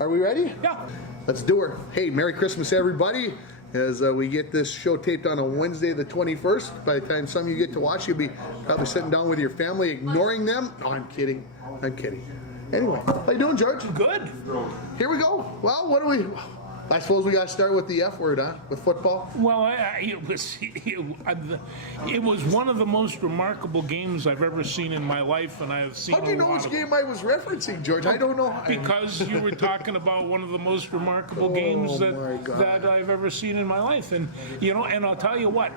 Are we ready? Yeah. Let's do her. Hey, Merry Christmas, everybody. As we get this show taped on a Wednesday the 21st. By the time some of you get to watch, you'll be probably sitting down with your family, ignoring them. No, I'm kidding. I'm kidding. Anyway, how you doing, George? Good. Here we go. Well, what do we... I suppose we got to start with the F word, huh? With football? Well, it was one of the most remarkable games I've ever seen in my life, and I have seen. How do you know which game I was referencing, George? I don't know. Because you were talking about one of the most remarkable games that I've ever seen in my life, and and I'll tell you what.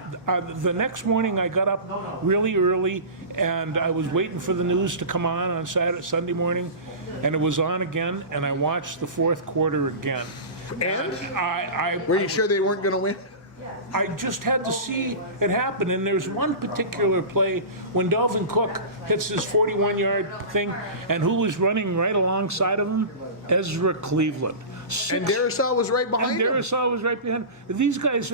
The next morning, I got up really early, and I was waiting for the news to come on Sunday morning, and it was on again, and I watched the fourth quarter again. And were you sure they weren't going to win? I just had to see it happen. And there's one particular play when Dalvin Cook hits his 41-yard thing, and who was running right alongside of him? Ezra Cleveland. And Darisaw was right behind him. Darisaw was right behind him. These guys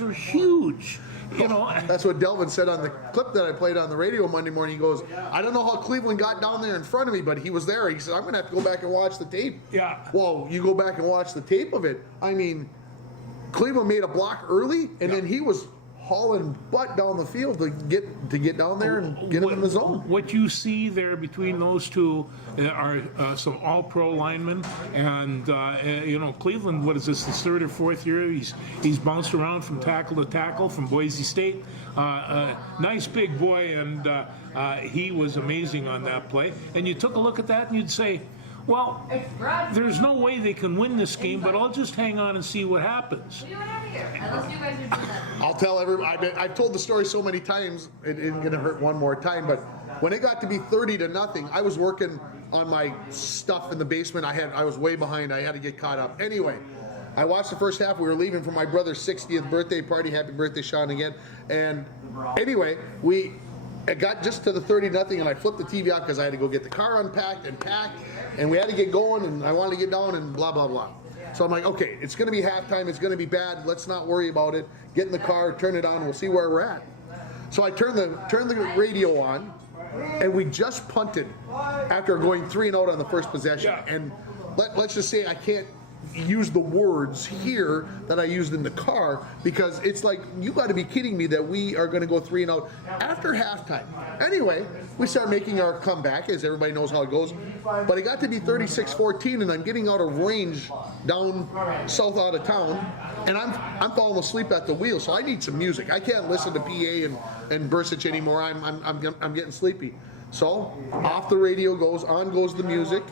are huge. That's what Delvin said on the clip that I played on the radio Monday morning. He goes, I don't know how Cleveland got down there in front of me, but he was there. He said, I'm going to have to go back and watch the tape. Yeah. Well, you go back and watch the tape of it. I mean, Cleveland made a block early, and then he was hauling butt down the field to get down there and get him in the zone. What you see there between those two are some all-pro linemen, and Cleveland. What is this? His third or fourth year? He's bounced around from tackle to tackle from Boise State. Nice big boy, and he was amazing on that play. And you took a look at that, and you'd say, well, there's no way they can win this game, but I'll just hang on and see what happens. I'll tell everybody. I've told the story so many times, it isn't going to hurt one more time, but when it got to be 30-0, I was working on my stuff in the basement. I was way behind. I had to get caught up. Anyway, I watched the first half. We were leaving for my brother's 60th birthday party. Happy birthday, Sean, again. And anyway, it got just to the 30-0, and I flipped the TV out because I had to go get the car unpacked and packed, and we had to get going, and I wanted to get down, and blah, blah, blah. So I'm like, okay, it's going to be halftime. It's going to be bad. Let's not worry about it. Get in the car, turn it on. We'll see where we're at. So I turned the radio on, and we just punted after going 3-0 on the first possession. Yeah. And let's just say I can't use the words here that I used in the car, because it's like, you got to be kidding me that we are going to go 3-0 after halftime. Anyway, we start making our comeback, as everybody knows how it goes, but it got to be 36-14, and I'm getting out of range down south out of town, and I'm falling asleep at the wheel, so I need some music. I can't listen to PA and Bursich anymore. I'm getting sleepy. So off the radio goes, on goes the music,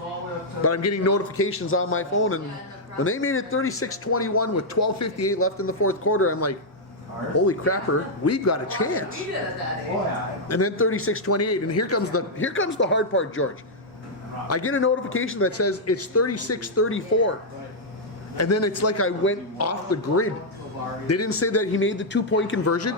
but I'm getting notifications on my phone, and when they made it 36-21 with 12:58 left in the fourth quarter, I'm like, holy crapper, we've got a chance. And then 36-28, and here comes the hard part, George. I get a notification that says it's 36-34, and then it's like I went off the grid. They didn't say that he made the 2-point conversion.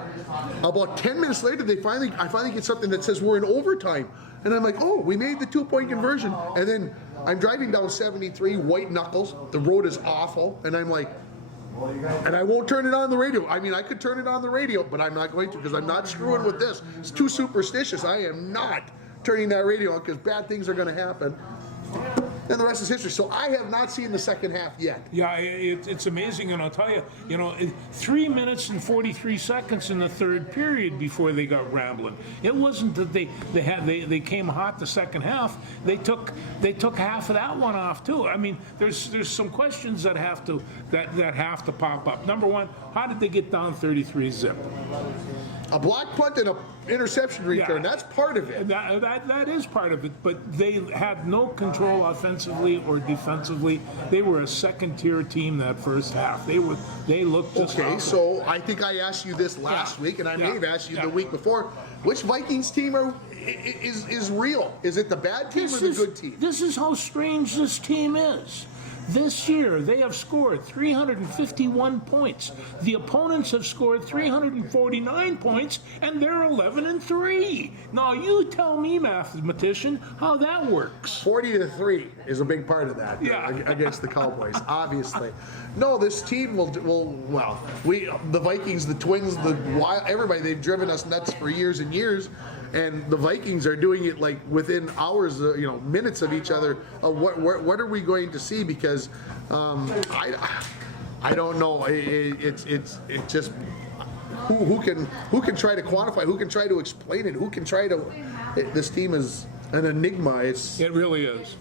About 10 minutes later, I finally get something that says we're in overtime. And I'm like, oh, we made the 2-point conversion. And then I'm driving down 73, white knuckles. The road is awful. And I'm like, and I won't turn it on the radio. I mean, I could turn it on the radio, but I'm not going to, because I'm not screwing with this. It's too superstitious. I am not turning that radio on, because bad things are going to happen. And the rest is history. So I have not seen the second half yet. Yeah, it's amazing, and I'll tell you, 3 minutes and 43 seconds in the third period before they got rambling. It wasn't that they came hot the second half. They took half of that one off too. I mean, there's some questions that have to pop up. Number one, how did they get down 33-0? A block punt and an interception return, that's part of it. That is part of it, but they had no control offensively or defensively. They were a second-tier team that first half. They looked just okay, so I think I asked you this last week, and I may have asked you the week before. Which Vikings team is real? Is it the bad team or the good team? This is how strange this team is. This year, they have scored 351 points. The opponents have scored 349 points, and they're 11-3. Now, you tell me, mathematician, how that works. 40-3 is a big part of that against the Cowboys, obviously. No, this team will the Vikings, the Twins, the Wild, everybody, they've driven us nuts for years and years. and the Vikings are doing it like within hours, minutes of each other. What are we going to see? Because I don't know. It's just who can try to quantify, who can try to explain it, who can try to. This team is an enigma. It really is.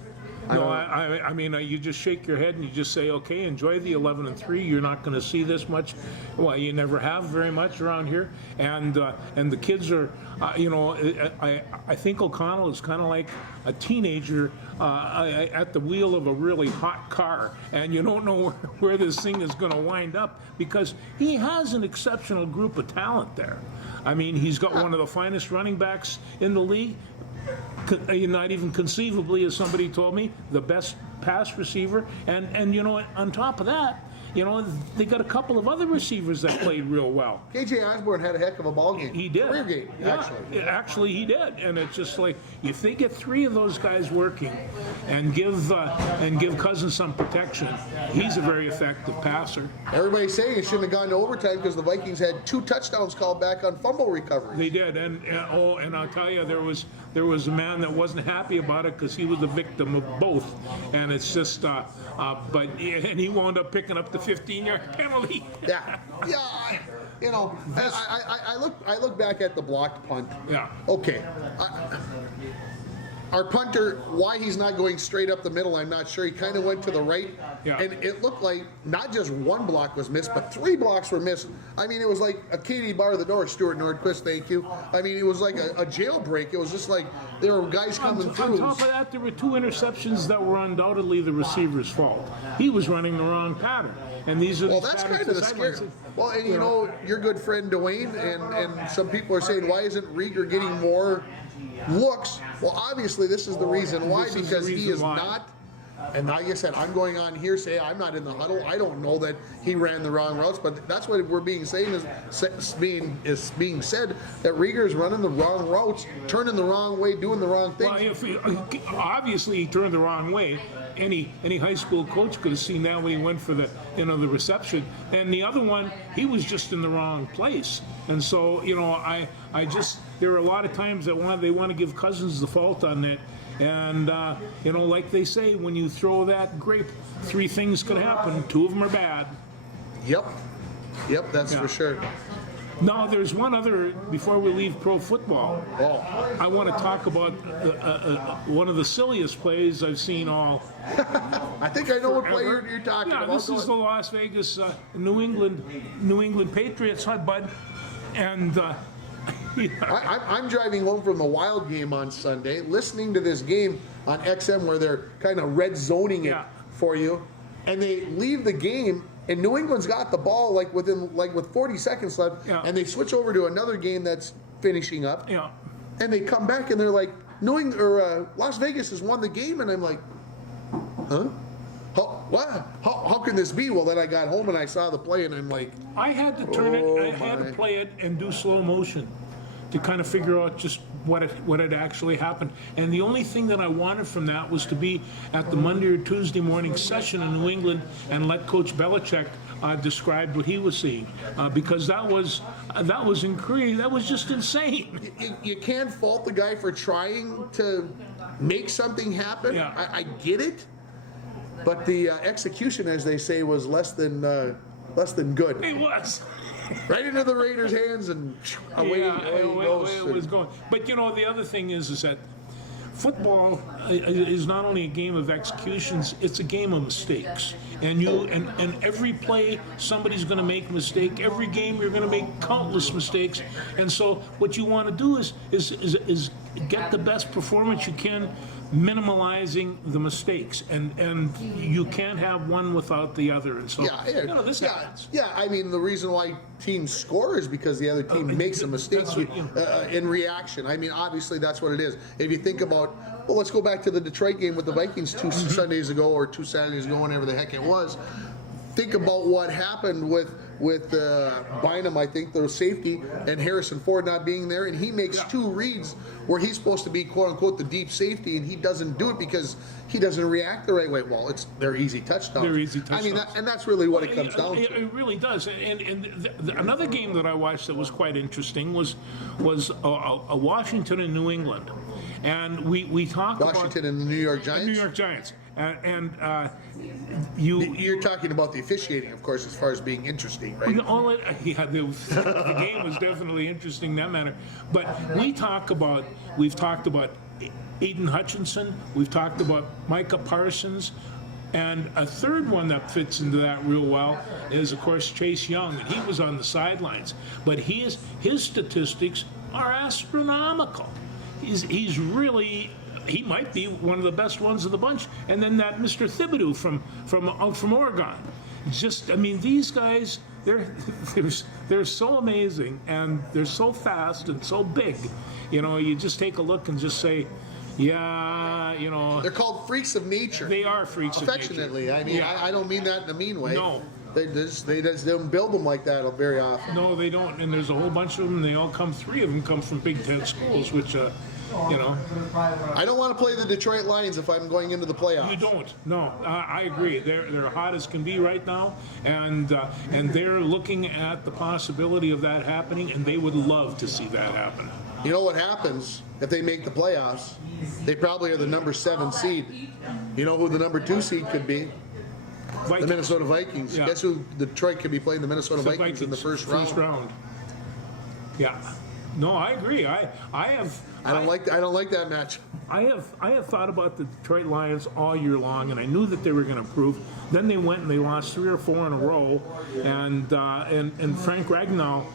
No, I mean, you just shake your head and you just say, okay, enjoy the 11-3. You're not going to see this much. Well, you never have very much around here, and the kids are, I think O'Connell is kind of like a teenager at the wheel of a really hot car, and you don't know where this thing is going to wind up because he has an exceptional group of talent there. I mean, he's got one of the finest running backs in the league. Not even conceivably, as somebody told me, the best pass receiver, and on top of that, they got a couple of other receivers that played real well. KJ Osborne had a heck of a ball game. He did. Career game, actually. Actually, he did. And it's just like, if they get three of those guys working and give Cousins some protection, he's a very effective passer. Everybody's saying it shouldn't have gone to overtime because the Vikings had 2 touchdowns called back on fumble recovery. They did. And I'll tell you, there was a man that wasn't happy about it because he was the victim of both. And it's just, and he wound up picking up the 15-yard penalty. Yeah. I look back at the blocked punt. Yeah. Okay. Our punter, why he's not going straight up the middle, I'm not sure. He kind of went to the right, Yeah. and it looked like not just 1 block was missed, but 3 blocks were missed. I mean, it was like a Katie bar the door, Stuart Nordquist, thank you. I mean, it was like a jailbreak. It was just like there were guys coming through. On top of that, there were 2 interceptions that were undoubtedly the receiver's fault. He was running the wrong pattern. And these are Well, that's kind of the scary. Well, and your good friend Dwayne, and some people are saying, why isn't Rieger getting more looks? Well, obviously this is the reason why, because he is not. And like I said, I'm going on hearsay. I'm not in the huddle. I don't know that he ran the wrong routes, but that's what we're being saying is being said, that Rieger is running the wrong routes, turning the wrong way, doing the wrong things. Well, obviously he turned the wrong way. Any high school coach could have seen that when he went for the the reception. And the other one, he was just in the wrong place. And so I just, there are a lot of times that they want to give Cousins the fault on that. And like they say, when you throw that grape, 3 things could happen. 2 of them are bad. Yep, that's for sure. Now, there's one other, before we leave pro football, I want to talk about one of the silliest plays I've seen all. I think I know what play you're talking about. Yeah, this is the Las Vegas New England Patriots, hi, bud. And I'm driving home from the Wild game on Sunday, listening to this game on XM where they're kind of red zoning it for you, and they leave the game. And New England's got the ball with 40 seconds left, and they switch over to another game that's finishing up. Yeah. And they come back and they're like, Las Vegas has won the game, and I'm like, huh? How can this be? Well, then I got home and I saw the play, and I'm like, I had to turn it. I had to play it and do slow motion to kind of figure out just what had actually happened. And the only thing that I wanted from that was to be at the Monday or Tuesday morning session in New England and let Coach Belichick describe what he was seeing, because that was incredible. That was just insane. You can't fault the guy for trying to make something happen. Yeah. I get it, but the execution, as they say, was less than good. It was. Right into the Raiders' hands, and away he goes. It was going. But the other thing is that football is not only a game of executions; it's a game of mistakes. And every play, somebody's going to make a mistake. Every game, you're going to make countless mistakes. And so, what you want to do is get the best performance you can, minimalizing the mistakes, and you can't have one without the other. And so, this happens. Yeah, I mean, the reason why teams score is because the other team makes a mistake in reaction. I mean, obviously, that's what it is. If you think about, well, let's go back to the Detroit game with the Vikings 2 Sundays ago or 2 Saturdays ago, whenever the heck it was. think about what happened with Bynum, I think, the safety, and Harrison Ford not being there, and he makes two reads where he's supposed to be, quote unquote, the deep safety, and he doesn't do it because he doesn't react the right way. Well, they're easy touchdowns. They're easy I mean, touchdowns. and that's really what it comes down It, to. it really does. And another game that I watched that was quite interesting was a Washington and New England, and we talked Washington and the New York about Giants. New York Giants, and You're talking about the officiating, of course, as far as being interesting, right? The game was definitely interesting in that manner. But we've talked about Aiden Hutchinson, we've talked about Micah Parsons, and a third one that fits into that real well is, of course, Chase Young, and he was on the sidelines. But his statistics are astronomical. He's really. He might be one of the best ones of the bunch. And then that Mr. Thibodeau from Oregon. Just, I mean, these guys, they're so amazing, and they're so fast and so big. You know, you just take a look and just say, yeah, you know. They're called freaks of nature. They are freaks of nature. Affectionately. I mean, I don't mean that in a mean way. No. They just don't build them like that very often. No, they don't. And there's a whole bunch of them. They all three of them come from Big Ten schools, which, you know. I don't want to play the Detroit Lions if I'm going into the playoffs. You don't. No, I agree. They're hot as can be right now, and they're looking at the possibility of that happening, and they would love to see that happen. You know what happens if they make the playoffs? They probably are the number 7 seed. You know who the number 2 seed could be? Vikings. The Minnesota Vikings. Yeah. Guess who Detroit could be playing the Minnesota The Vikings in the first round? Yeah. No, I agree. I don't like that match. I have thought about the Detroit Lions all year long, and I knew that they were going to improve. Then they went and they lost 3 or 4 in a row, and Frank Ragnow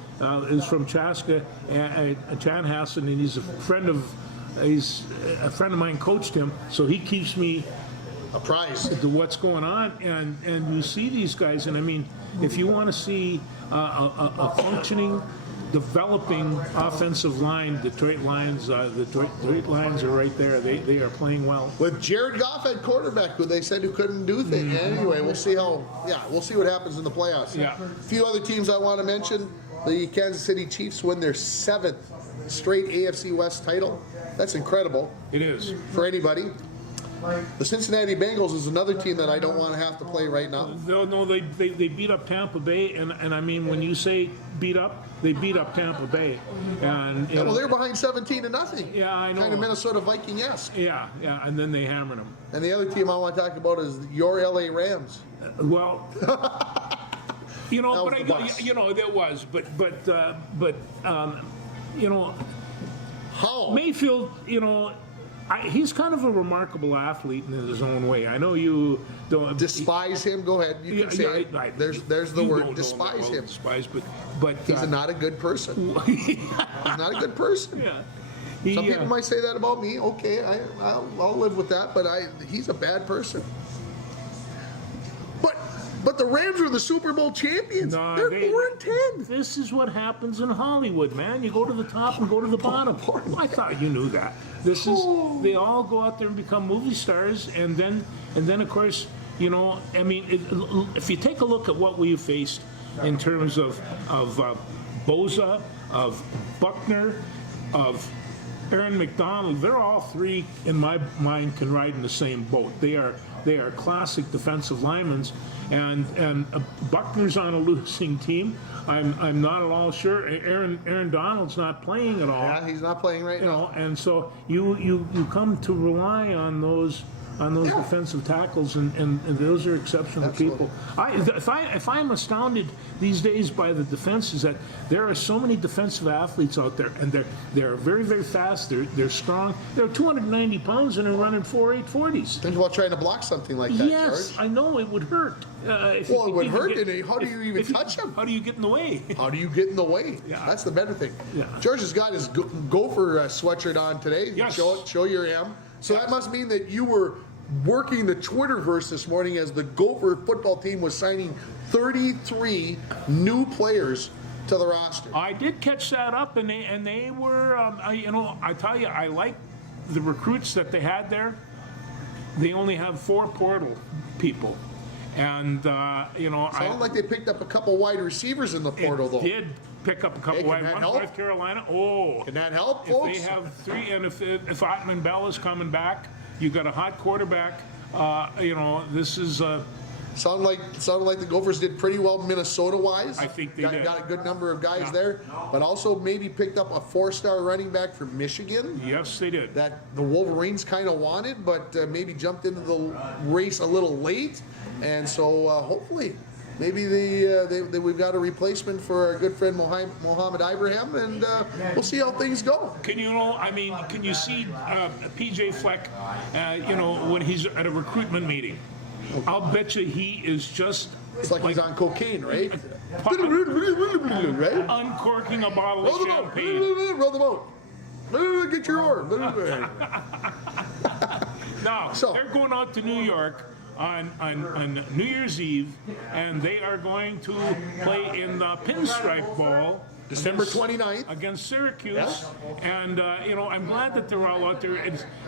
is from Chaska, Chanhassen, and he's a friend of mine. Coached him, so he keeps me apprised to what's going on, and you see these guys, and I mean, if you want to see a functioning, developing offensive line, Detroit Lions are right there. They are playing well. With Jared Goff at quarterback, who they said who couldn't do things. Anyway, we'll see what happens in the playoffs. Yeah. A few other teams I want to mention. The Kansas City Chiefs win their 7th straight AFC West title. That's incredible. It is. For anybody. The Cincinnati Bengals is another team that I don't want to have to play right now. No, they beat up Tampa Bay, and I mean, when you say beat up, they beat up Tampa Bay. And Well, they're behind 17-0. Yeah, I know. Kind of Minnesota Viking-esque. Yeah, and then they hammered them. And the other team I want to talk about is your LA Rams. Well, you know, That was the bus. you know, there was, but you know, How? Mayfield, you know, he's kind of a remarkable athlete in his own way. I know you don't Despise him? Go ahead. You can say it. There's the you word. don't know Despise well, him. Despise, but He's not a good person. He's not a good person. yeah. Some people might say that about me. Okay, I'll live with that. But he's a bad person. But the Rams are the Super Bowl champions. No, They're 4-10. This is what happens in Hollywood, man. You go to the top and go to the bottom. I thought you knew that. They all go out there and become movie stars, and then of course, you know, I mean, if you take a look at what we faced in terms of Boza, of Buckner, of Aaron McDonald, they're all three, in my mind, can ride in the same boat. They are classic defensive linemen, and Buckner's on a losing team. I'm not at all sure. Aaron Donald's not playing at all. Yeah, he's not playing right now. And so you come to rely on those defensive tackles, and those are exceptional Absolutely. people. If I'm astounded these days by the defense, is that there are so many defensive athletes out there, and they're very, very fast. They're strong. They're 290 pounds and they're running 4.840s. Think about trying to block something like that, Yes, George. I know it would hurt. It would hurt. How do you even touch him? How do you get in the way? How do you get in the way? Yeah. That's the better thing. Yeah. George has got his Gopher sweatshirt on today. Yes. Show your M. So that must mean that you were working the Twitterverse this morning as the Gopher football team was signing 33 new players to the roster. I did catch that up, and they were, I tell you, I like the recruits that they had there. They only have 4 portal people, And, Sounded like they picked up a couple wide receivers in the portal, though. did pick up a couple Hey, can wide that ones. help? North Carolina, oh. Can that help, If folks? they have three, and if Ottman Bell is coming back, you've got a hot quarterback. This is Sounded like the Gophers did pretty well Minnesota-wise. I think they got, did. Got a good number of guys Yeah. there, but also maybe picked up a 4-star running back from Michigan yes, they did. that the Wolverines kind of wanted, but maybe jumped into the race a little late. And so hopefully, maybe we've got a replacement for our good friend Mohamed Ibrahim, and we'll see how things go. Can you see PJ Fleck, when he's at a recruitment meeting? I'll bet you he is just It's like he's on cocaine, right? Pop- Right? uncorking a bottle Roll of the boat. champagne. Roll the boat. Get your oar. Now, So- they're going out to New York on New Year's Eve, and they are going to play in the Pinstripe Bowl. December 29th. Against Syracuse, Yeah. and I'm glad that they're all out there.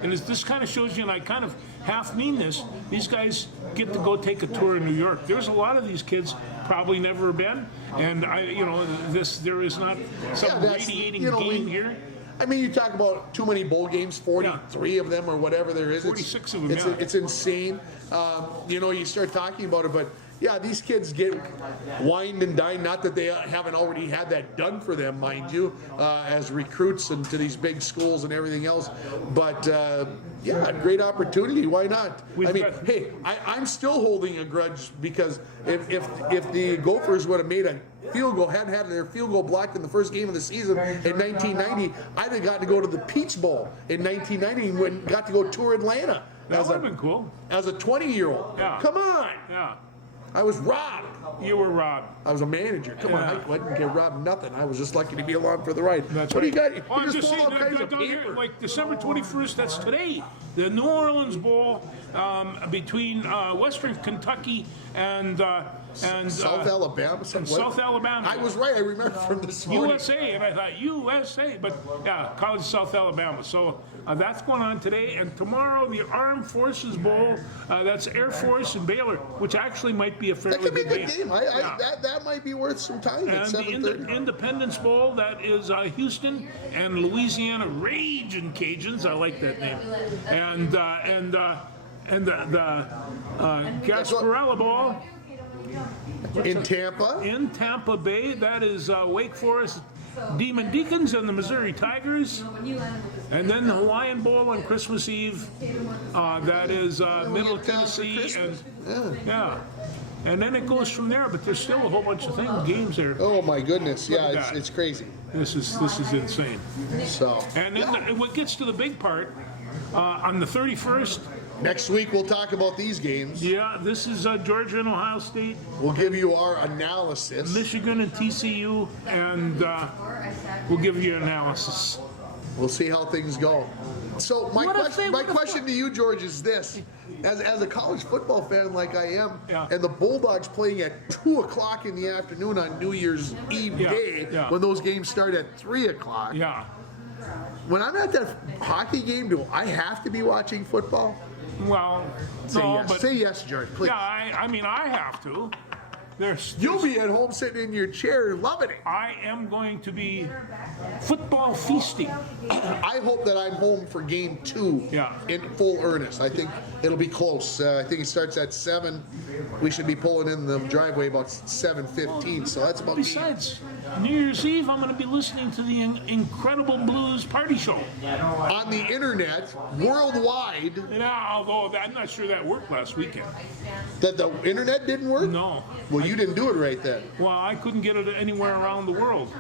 And this kind of shows you, and I kind of half mean this. These guys get to go take a tour in New York. There's a lot of these kids probably never been, and there is not some radiating game here. I mean, you talk about too many bowl games, 43 of them or whatever there is. 46 of them, yeah. It's insane. You start talking about it, but yeah, these kids get wined and dined. Not that they haven't already had that done for them, mind you, as recruits into these big schools and everything else. But yeah, great opportunity. Why not? Hey, I'm still holding a grudge because if the Gophers would have made a field goal, hadn't had their field goal blocked in the first game of the season in 1990, I'd have got to go to the Peach Bowl in 1990 and got to go tour Atlanta. That would have been cool. As a 20-year-old. Yeah. Come on. Yeah, I was robbed. you were robbed. I was a manager. Come on, Yeah. I didn't get robbed nothing. I was just lucky to be along for the ride. That's what do you right. got? Oh, You I'm just just pull all saying, kinds of down here, paper. like December 21st, that's today. The New Orleans Bowl between Western Kentucky and South Alabama. South Alabama. I was right. I remember from this morning. USA, and I thought USA, but yeah, College of South Alabama. So that's going on today, and tomorrow the Armed Forces Bowl. That's Air Force and Baylor, which actually might be a That fairly could be a good good game. Yeah. That might be worth some time at And the 7:30. Independence Bowl, that is Houston and Louisiana Raging Cajuns. I like that name. And the Gasparilla Bowl In Tampa. in Tampa Bay, that is Wake Forest Demon Deacons and the Missouri Tigers. And then the Hawaiian Bowl on Christmas Eve, that is Middle in town for Tennessee. And Christmas. yeah. And then it goes from there, but there's still a whole bunch of games there. Oh my goodness. Yeah, at that. it's crazy. This is insane. So And then what gets to the big part, on the 31st, next week we'll talk about these games. yeah, this is Georgia and Ohio State, We'll give you our analysis. Michigan and TCU, and we'll give you analysis. We'll see how things go. So my What if question, question to you, George, is this: as a college football fan like I am, Yeah. and the Bulldogs playing at 2:00 in the afternoon on New Year's Eve Yeah, day, yeah. when those games start at 3:00. Yeah. When I'm at that hockey game, do I have to be watching football? Well, Say no, yes. but Say yes, George, please. yeah, I mean, I have to. You'll be at home sitting in your chair loving it. I am going to be football feasting. I hope that I'm home for game 2 Yeah. in full earnest. I think it'll be close. I think it starts at 7. We should be pulling in the driveway about 7:15. So that's about Besides, New Year's Eve, I'm going to be listening to the Incredible Blues Party Show. on the internet worldwide. Yeah, although I'm not sure that worked last weekend. That the internet didn't work. No. Well, you didn't do it right then. Well, I couldn't get it anywhere around the world.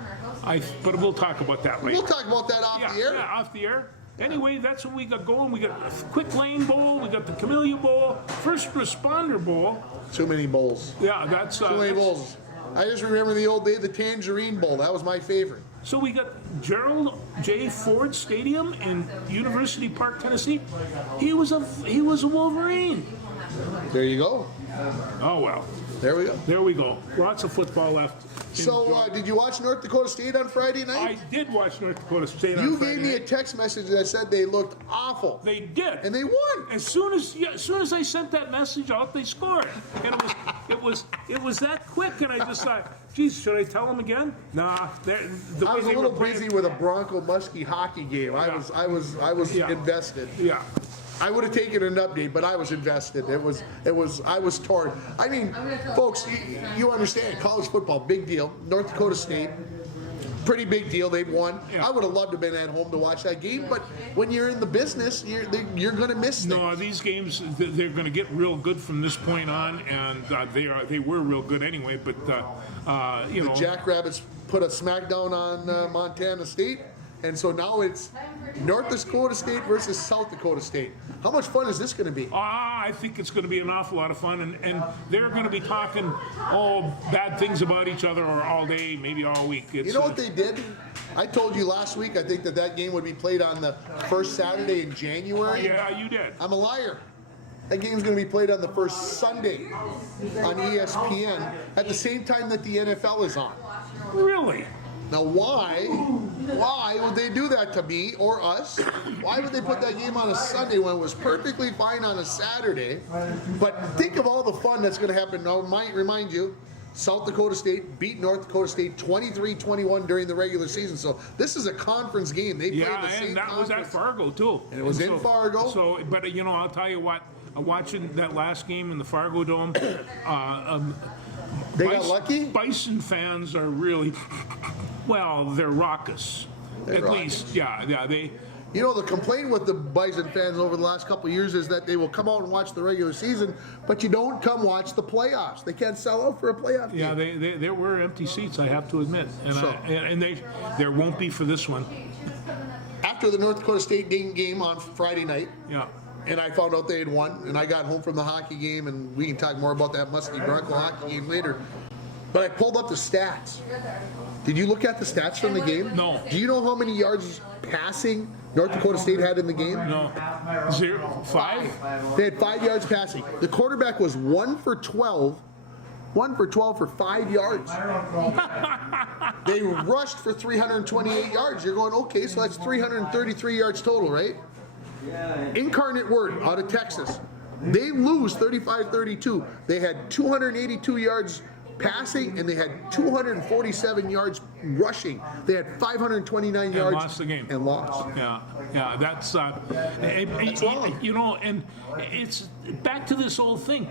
But we'll talk about that later. We'll talk about that off the air. Yeah, off the air. Anyway, that's what we got going. We got the Quick Lane Bowl, we got the Camellia Bowl, First Responder Bowl. Too many bowls. Yeah, that's Too many bowls. I just remember the old day, the Tangerine Bowl. That was my favorite. So we got Gerald J. Ford Stadium in University Park, Tennessee. He was a Wolverine. There you go. Oh well, There we go. there we go. Lots of football left. So, did you watch North Dakota State on Friday night? I did watch North Dakota State on You Friday gave me a night. text message that said they looked awful. They did. And they won. As soon as I sent that message out, they scored, and it was it was that quick, and I just thought, geez, should I tell him again? Nah. The I way was a they were little playing- busy with a Bronco Muskie hockey game. I was Yeah. invested. Yeah. I would have taken an update, but I was invested. I was torn. I mean, folks, you understand, college football, big deal. North Dakota State, pretty big deal. They've won. Yeah. I would have loved to have been at home to watch that game, but when you're in the business, you're going to miss things. No, these games, they're going to get real good from this point on, and they were real good anyway, but, you know. Jackrabbits put a smackdown on Montana State, and so now it's North Dakota State versus South Dakota State. How much fun is this going to be? I think it's going to be an awful lot of fun, and they're going to be talking bad things about each other or all day, maybe all week. It's, You know what they did? I told you last week, I think that game would be played on the first Saturday in January. Yeah, you did. I'm a liar. That game's going to be played on the first Sunday on ESPN at the same time that the NFL is on. Really? Now, why would they do that to me or us? Why would they put that game on a Sunday when it was perfectly fine on a Saturday? But think of all the fun that's going to happen. Now, I might remind you, South Dakota State beat North Dakota State 23-21 during the regular season. So this is a conference game. They played the same and that was at conference. Fargo, too. And it was in Fargo. So, but, you know, I'll tell you what, watching that last game in the Fargo Dome, They got lucky? Bison fans are really, well, they're raucous. They're At raucous. least, yeah, they. You know, the complaint with the Bison fans over the last couple of years is that they will come out and watch the regular season, but you don't come watch the playoffs. They can't sell out for a playoff game. Yeah, there were empty seats, I have to admit, and So- there won't be for this one. After the North Dakota State game on Friday night, Yeah. and I found out they had won, and I got home from the hockey game, and we can talk more about that Muskie Bronco hockey game later. But I pulled up the stats. Did you look at the stats from the game? No. Do you know how many yards passing North Dakota State had in the game? No, 0, 5. They had 5 yards passing. The quarterback was 1 for 12. 1 for 12 for 5 yards. They rushed for 328 yards. You're going, okay, so that's 333 yards total, right? Incarnate Word out of Texas. They lose 35-32. They had 282 yards passing, and they had 247 yards rushing. They had 529 yards. lost the game. And lost. Yeah, that's wrong. you know, and it's back to this old thing.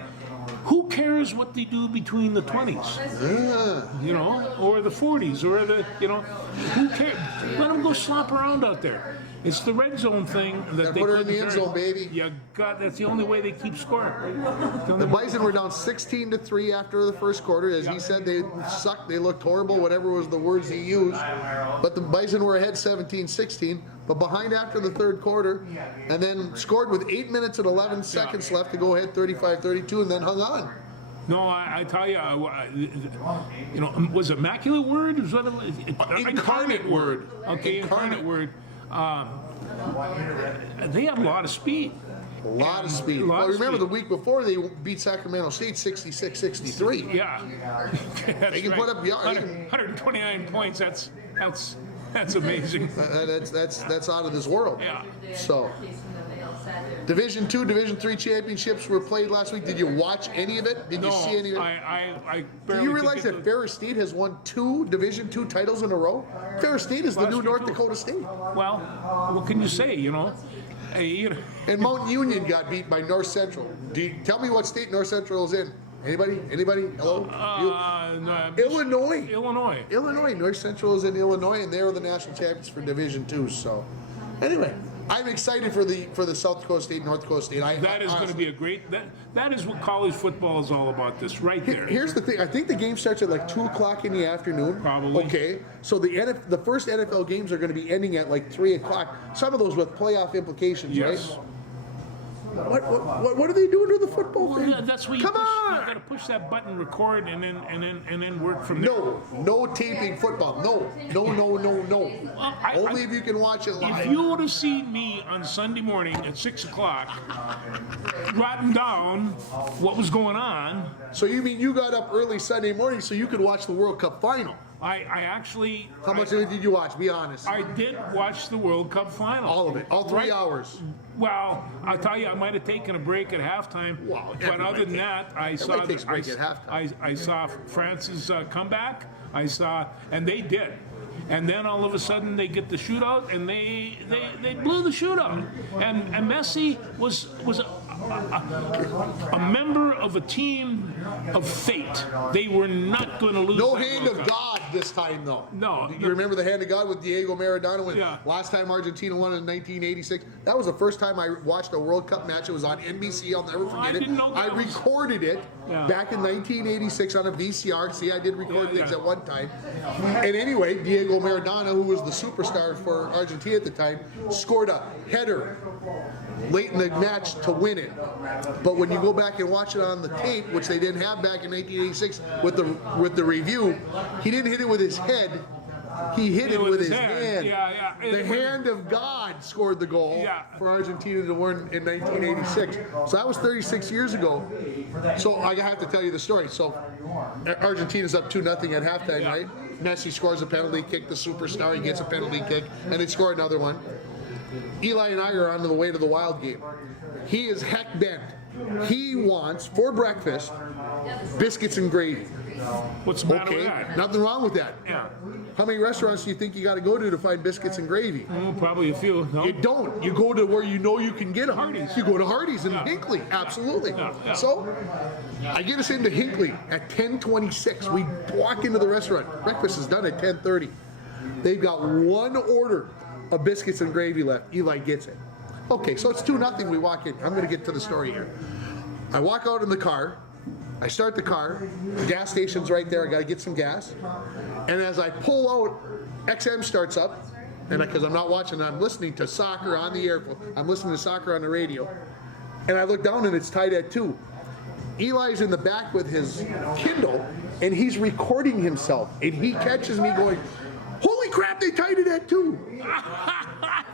Who cares what they do between the 20s, you know, or the 40s, or the, you know, who cares? Let them go slop around out there. It's the red zone thing that they put her in the couldn't end turn. zone, baby. Yeah, God, that's the only way they keep scoring. The Bison were down 16-3 after the first quarter. As he said, they sucked, they looked horrible, whatever was the words he used. But the Bison were ahead 17-16, but behind after the third quarter, and then scored with 8 minutes and 11 seconds left to go ahead 35-32, and then hung on. No, I tell you, you know, was it Immaculate Word? Was that Incarnate Word. Okay, Incarnate Word. They have a lot of speed. A lot of speed. A lot Well, of remember speed. the week before they beat Sacramento State 66-63. Yeah, They can put up yards. 129 points. That's amazing. That's out of this world. Yeah. So, Division II, Division III championships were played last week. Did you watch any of it? Did No, you see any of it? I Do barely you could realize get that Ferris State has won 2 Division II titles in a row? Ferris State is the Last new year, North too. Dakota State. Well, what can you say? You know, hey, you know, And Mount Union got beat by North Central. Tell me what state North Central is in. Anybody? Anybody? Hello? no, Illinois. Illinois. Illinois. North Central is in Illinois, and they were the national champions for Division II. So, anyway, I'm excited for the South Dakota State, North Dakota State. That is going to be a great. That is what college football is all about. This right there. Here's the thing. I think the game starts at like 2:00 in the afternoon. Probably. Okay. So the first NFL games are going to be ending at like 3:00. Some of those with playoff implications, Yes. right? What are they doing to the football Well, thing? yeah, that's where you Come push. on! You got to push that button, record, and then work from there. No taping football. No. Only if you can watch it live. If you would have seen me on Sunday morning at 6 o'clock, writing down what was going on, So you mean you got up early Sunday morning so you could watch the World Cup final? I actually. How much of it did you watch? Be honest. I did watch the World Cup final. All of it. All 3 hours. Well, I'll tell you, I might have taken a break at halftime. Well, but other than that, I saw takes a break at halftime. I saw France's comeback. And they did. And then all of a sudden they get the shootout, and they blew the shootout. And Messi was a member of a team of fate. They were not going to lose. No that hand World of Cup. God this time, though. No. You remember the hand of God with Diego Maradona when Yeah. last time Argentina won in 1986? That was the first time I watched a World Cup match. It was on NBC. I'll never forget it. didn't know I that was- recorded it Yeah. back in 1986 on a VCR. See, I did record Yeah, things yeah. at one time. And anyway, Diego Maradona, who was the superstar for Argentina at the time, scored a header late in the match to win it. But when you go back and watch it on the tape, which they didn't have back in 1986 with the review, he didn't hit it with his head. He hit it with his hand. Yeah. The hand of God scored the goal Yeah. for Argentina to win in 1986. So that was 36 years ago. So I have to tell you the story. So Argentina's up 2-0 at halftime, Yeah. right? Messi scores a penalty kick, the superstar, he gets a penalty kick, and they score another one. Eli and I are on the way to the Wild game. He is heck bent. He wants, for breakfast, biscuits and gravy. What's the matter Okay, with that? nothing wrong with that. Yeah. How many restaurants do you think you got to go to find biscuits and gravy? Oh, probably a few. No. You don't. You go to where you know you can get them. Hardee's. You go to Hardee's in Yeah. Hinckley. Absolutely. Yeah. So, I get us into Hinckley at 10:26. We walk into the restaurant. Breakfast is done at 10:30. They've got one order of biscuits and gravy left. Eli gets it. Okay, so it's 2-0. We walk in. I'm going to get to the story here. I walk out in the car. I start the car. The gas station's right there. I got to get some gas. And as I pull out, XM starts up. And because I'm not watching, I'm listening to soccer on the air. I'm listening to soccer on the radio. And I look down and it's tied at 2. Eli's in the back with his Kindle and he's recording himself. And he catches me going, "Holy crap, they tied it at 2."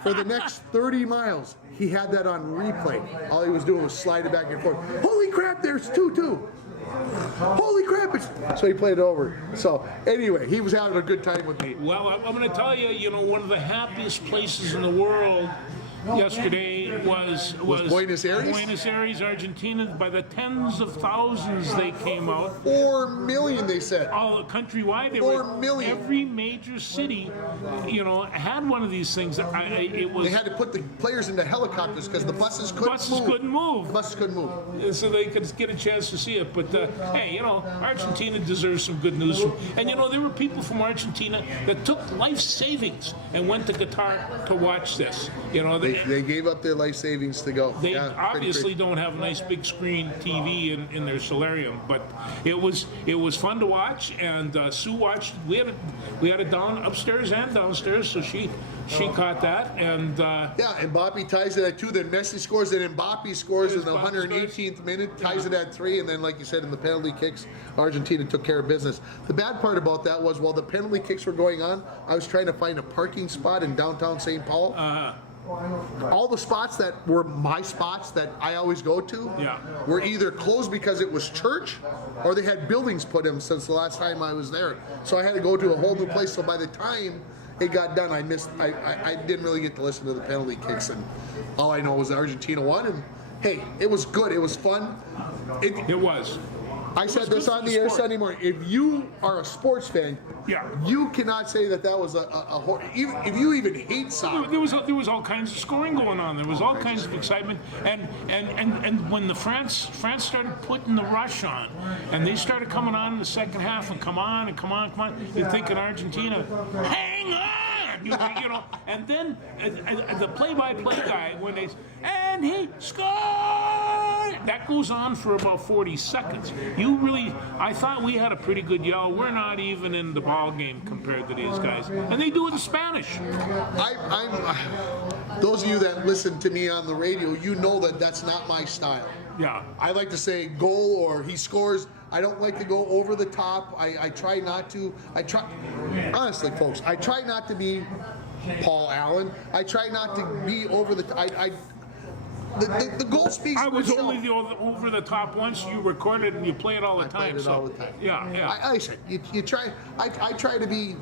For the next 30 miles, he had that on replay. All he was doing was slide it back and forth. Holy crap, there's 2-2. Holy crap, so he played it over. So anyway, he was having a good time with me. Well, I'm going to tell you, one of the happiest places in the world yesterday was Buenos Aires? Buenos Aires, Argentina. By the tens of thousands they came out. 4 million, they said. All countrywide, they 4 were million. every major city, had one of these things. It was They had to put the players into helicopters because the buses couldn't move. The buses couldn't move. So they could get a chance to see it. But hey, Argentina deserves some good news. And there were people from Argentina that took life savings and went to Qatar to watch this. They gave up their life savings to go. They Yeah, pretty obviously crazy. don't have a nice big screen TV in their solarium, but it was fun to watch. And Sue watched. We had it down upstairs and downstairs, so she caught that. And Yeah, and Mbappe ties it at 2. Then Messi scores it, and Mbappe scores in the Mbappe 118th minute, ties it at 3, and then, like you said, in the penalty kicks, Argentina took care of business. The bad part about that was, while the penalty kicks were going on, I was trying to find a parking spot in downtown St. Paul. All the spots that were my spots that I always go to were either closed because it was church, or they had buildings put in since the last time I was there. So I had to go to a whole new place. So by the time it got done, I didn't really get to listen to the penalty kicks, and all I know was Argentina won. And hey, it was good. It was fun. it was. I said good this for on the the air sport. Sunday morning. If you are a sports fan, Yeah. you cannot say that was even if you even hate soccer. There was all kinds of scoring going on. There was all kinds of excitement, and when the France started putting the rush on, and they started coming on in the second half, and come on, you're thinking Argentina, hang on, and then the play-by-play guy and he scored. That goes on for about 40 seconds. I thought we had a pretty good yell. We're not even in the ball game compared to these guys, and they do it in Spanish. Those of you that listen to me on the radio, you know that that's not my style. Yeah. I like to say goal or he scores. I don't like to go over the top. I try not to. Honestly, folks, I try not to be Paul Allen. I try not to be over the top. the goal speaks I for was itself. only the over the top once. You record it and you play it all the I time. played it so all the time. Yeah, yeah. I said you try. I try to be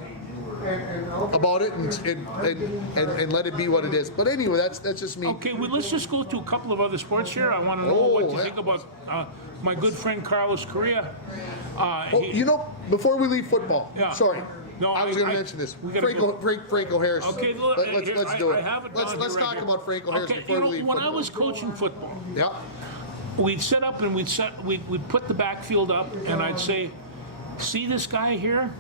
about it and let it be what it is. But anyway, that's just me. Okay, well, let's just go to a couple of other sports here. I want to know what you think about my good friend Carlos Correa. You know, before we leave football, Yeah. sorry. No, I was going to mention this. we gotta Franco Harris. Okay, let's do it. I have it Let's down here right talk here. about Franco Harris Okay, before we leave when football. I was coaching football, Yeah. we'd set up and we'd put the backfield up, and I'd say, see this guy here?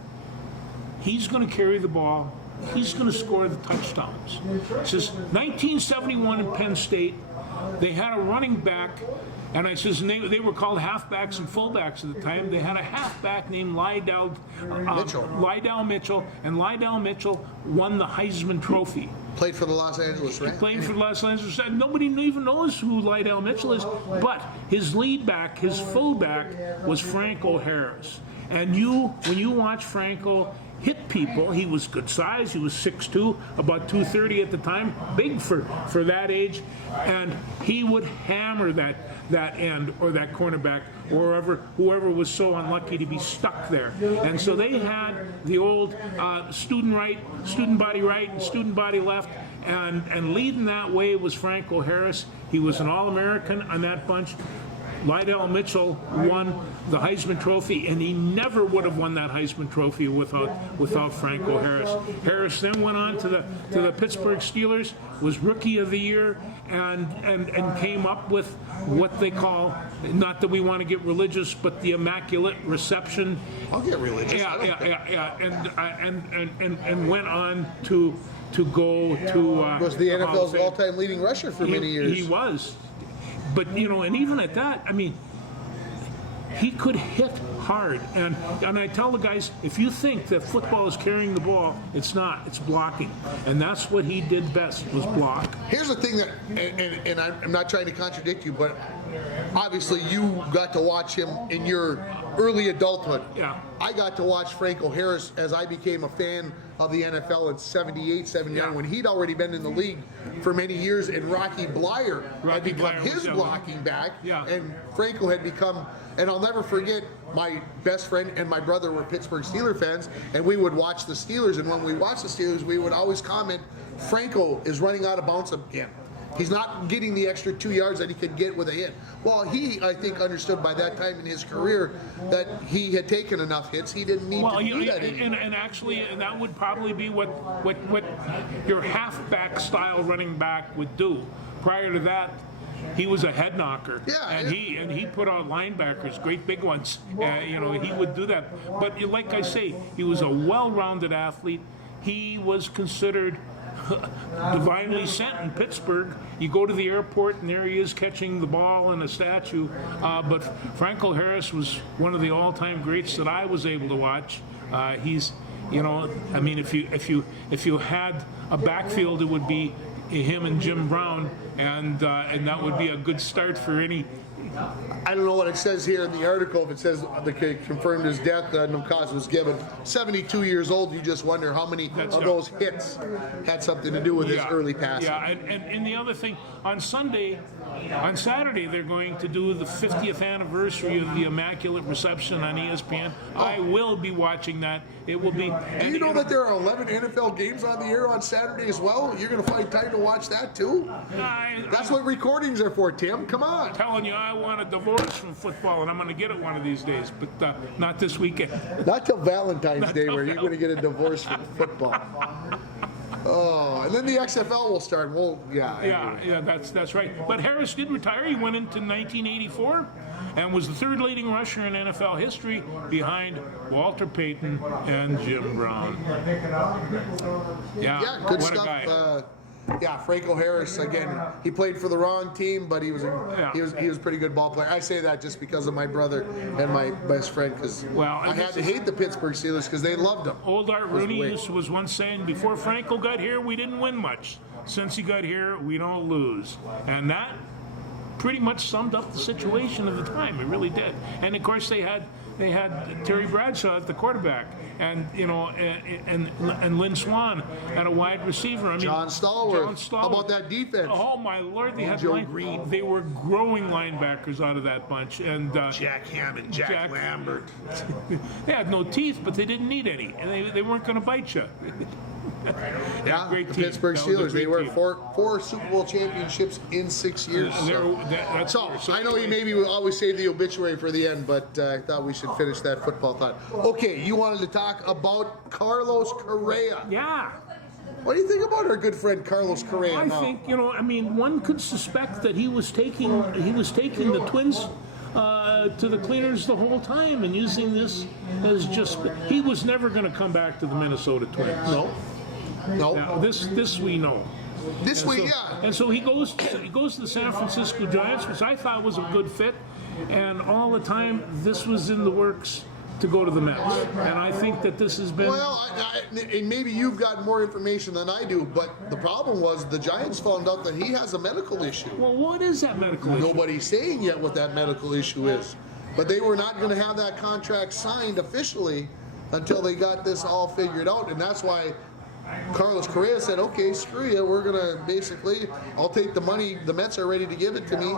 He's going to carry the ball. He's going to score the touchdowns. It says 1971 in Penn State, they had a running back, and I says they were called halfbacks and fullbacks at the time. They had a halfback named Lydell Mitchell, and Lydell Mitchell won the Heisman Trophy. Played for the Los Angeles Rams. Playing for the Los Angeles Rams. Nobody even knows who Lydell Mitchell is, but his lead back, his fullback, was Franco Harris. And when you watch Franco hit people, he was good size. He was 6'2", about 230 at the time, big for that age, and he would hammer that end or that cornerback or whoever was so unlucky to be stuck there. And so they had the old student body right, and student body left, and leading that way was Franco Harris. He was an All-American on that bunch. Lydell Mitchell won the Heisman Trophy, and he never would have won that Heisman Trophy without Franco Harris. Harris then went on to the Pittsburgh Steelers, was Rookie of the Year, and came up with what they call, not that we want to get religious, but the Immaculate Reception. I'll get religious. Yeah, and went on to go to Was the Hall of NFL's Fame. all-time leading rusher for many years. He was. But, and even at that, I mean, he could hit hard. And I tell the guys, if you think that football is carrying the ball, it's not. It's blocking. And that's what he did best, was block. Here's the thing that, and I'm not trying to contradict you, but obviously you got to watch him in your early adulthood. Yeah. I got to watch Franco Harris as I became a fan of the NFL in 78, 79, Yeah. when he'd already been in the league for many years, and Rocky Blyer had Rocky become Blyer was his the blocking back, Yeah. and Franco had become, and I'll never forget, my best friend and my brother were Pittsburgh Steelers fans, and we would watch the Steelers, and when we watched the Steelers, we would always comment, Franco is running out of bounds again. He's not getting the extra 2 yards that he could get with a hit. Well, he, I think, understood by that time in his career that he had taken enough hits. He didn't need to do that anymore. And actually, that would probably be what your halfback style running back would do. Prior to that, he was a head knocker. Yeah, and he put out linebackers, great big ones. He would do that. But like I say, he was a well-rounded athlete. He was considered divinely sent in Pittsburgh. You go to the airport and there he is catching the ball in a statue. But Franco Harris was one of the all-time greats that I was able to watch. He's, I mean, if you had a backfield, it would be him and Jim Brown, and that would be a good start for any. I don't know what it says here in the article. If it says the kid confirmed his death, no cause was given. 72 years old. You just wonder how many of those hits had something to do with his early passing. Yeah, and the other thing, on Saturday, they're going to do the 50th anniversary of the Immaculate Reception on ESPN. I will be watching that. It will be. Do you know that there are 11 NFL games on the air on Saturday as well? You're going to find time to watch that too? That's what recordings are for, Tim. Come on. I'm telling you, I want a divorce from football, and I'm going to get it one of these days, but not this weekend. Not till Valentine's Day where you're going to get a divorce from football. Oh, and then the XFL will start. Well, Yeah, that's right. But Harris did retire. He went into 1984 and was the third leading rusher in NFL history behind Walter Payton and Jim Brown. Yeah, good what stuff. A guy. Franco Harris again. He played for the wrong team, but he was a pretty good ball player. I say that just because of my brother and my best friend, because I had to hate the Pittsburgh Steelers because they loved him. Old Art Rooney was once saying, before Franco got here, we didn't win much. Since he got here, we don't lose. And that pretty much summed up the situation of the time. It really did. And of course, they had they had Terry Bradshaw at the quarterback, and and Lynn Swan at a wide receiver. I mean, John Stallworth. How about that defense? Oh my Lord, they had Joe Green. They were growing linebackers out of that bunch, and Jack Hammond, Jack Lambert. They had no teeth, but they didn't need any, and they weren't going to bite you. Yeah, great the team. Pittsburgh That was a Steelers. They great were team. four Super Bowl championships in 6 years. So So I know you maybe will always save the obituary for the end, but I thought we should finish that football thought. Okay, you wanted to talk about Carlos Correa. Yeah. What do you think about our good friend Carlos Correa I now? think, I mean, one could suspect that he was taking the Twins to the cleaners the whole time and using this as just. He was never going to come back to the Minnesota Twins. No. Now, this we know. This And week, so, yeah. And so he goes to the San Francisco Giants, which I thought was a good fit, and all the time this was in the works to go to the Mets. And I think that this has been. Well, and maybe you've got more information than I do, but the problem was the Giants found out that he has a medical issue. Well, what is that medical issue? Nobody's saying yet what that medical issue is. But they were not going to have that contract signed officially until they got this all figured out. And that's why Carlos Correa said, okay, screw you. We're going to basically, I'll take the money. The Mets are ready to give it to me.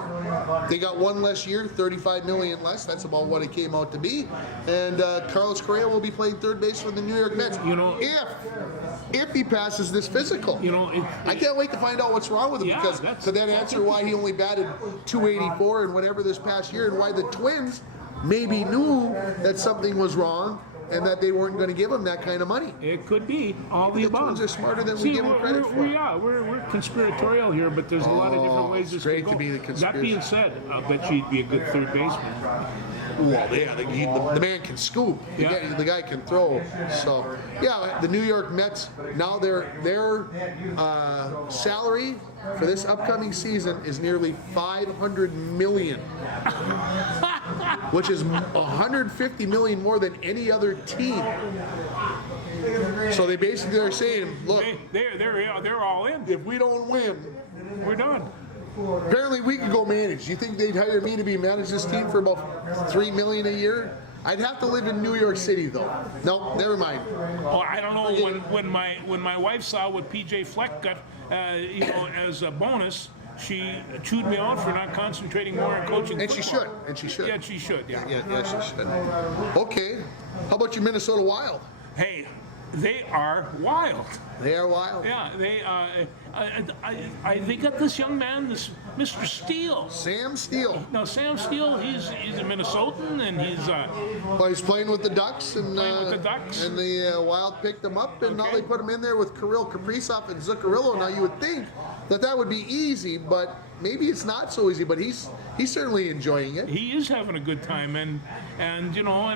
They got one less year, $35 million less. That's about what it came out to be. And Carlos Correa will be playing third base for the New York Mets. If he passes this physical. I can't wait to find out what's wrong with him, Yeah, because that's- to then answer why he only batted .284 and whatever this past year, and why the Twins maybe knew that something was wrong and that they weren't going to give him that kind of money. It could be all the The above. Twins are smarter than we give them credit for. We're conspiratorial here, but there's a lot of different ways this great could go. to be the That conspiracy. being said, I'll bet you he'd be a good third baseman. Well, yeah, the man can scoop. The guy can throw. So, yeah, the New York Mets, now their salary for this upcoming season is nearly $500 million, which is $150 million more than any other team. So they basically are saying, look, They're all in. if we don't win, We're done. apparently we could go manage. You think they'd hire me to be manage this team for about $3 million a year? I'd have to live in New York City, though. No, never mind. Well, I don't know. When my wife saw what PJ Fleck got, as a bonus, she chewed me out for not concentrating more on coaching. And she football. should. And she should. Yeah, she should. Yeah. Yeah, she should. Okay. How about your Minnesota Wild? Hey, they are wild. They are wild. Yeah, they got this young man, this Mr. Steele. Sam Steele. Now Sam Steele, he's a Minnesotan, and Well, he's playing with the Ducks, and Playing with the Ducks. and the Wild picked him up, and now Okay. they put him in there with Kirill Kaprizov and Zuccarello. Now you would think that would be easy, but maybe it's not so easy. But he's certainly enjoying it. he is having a good time, and I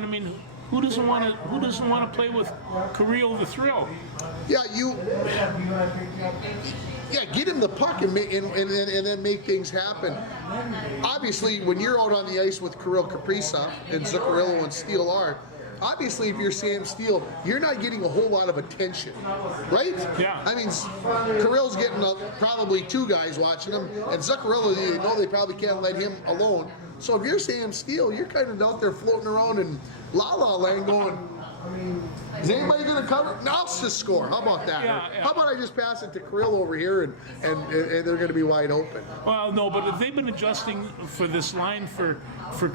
mean. Who doesn't want to play with Kirill the Thrill? Yeah, get him the puck and then make things happen. Obviously, when you're out on the ice with Kirill Kaprizov and Zuccarello and Steele are, obviously, if you're Sam Steele, you're not getting a whole lot of attention, right? Yeah. I mean, Kirill's getting probably two guys watching him, and Zuccarello, they know they probably can't let him alone. So if you're Sam Steele, you're kind of out there floating around in La La Land going, is anybody going to cover? No, I'll just score. How about that? Yeah, yeah. How about I just pass it to Kirill over here and they're going to be wide open? Well, no, but they've been adjusting for this line for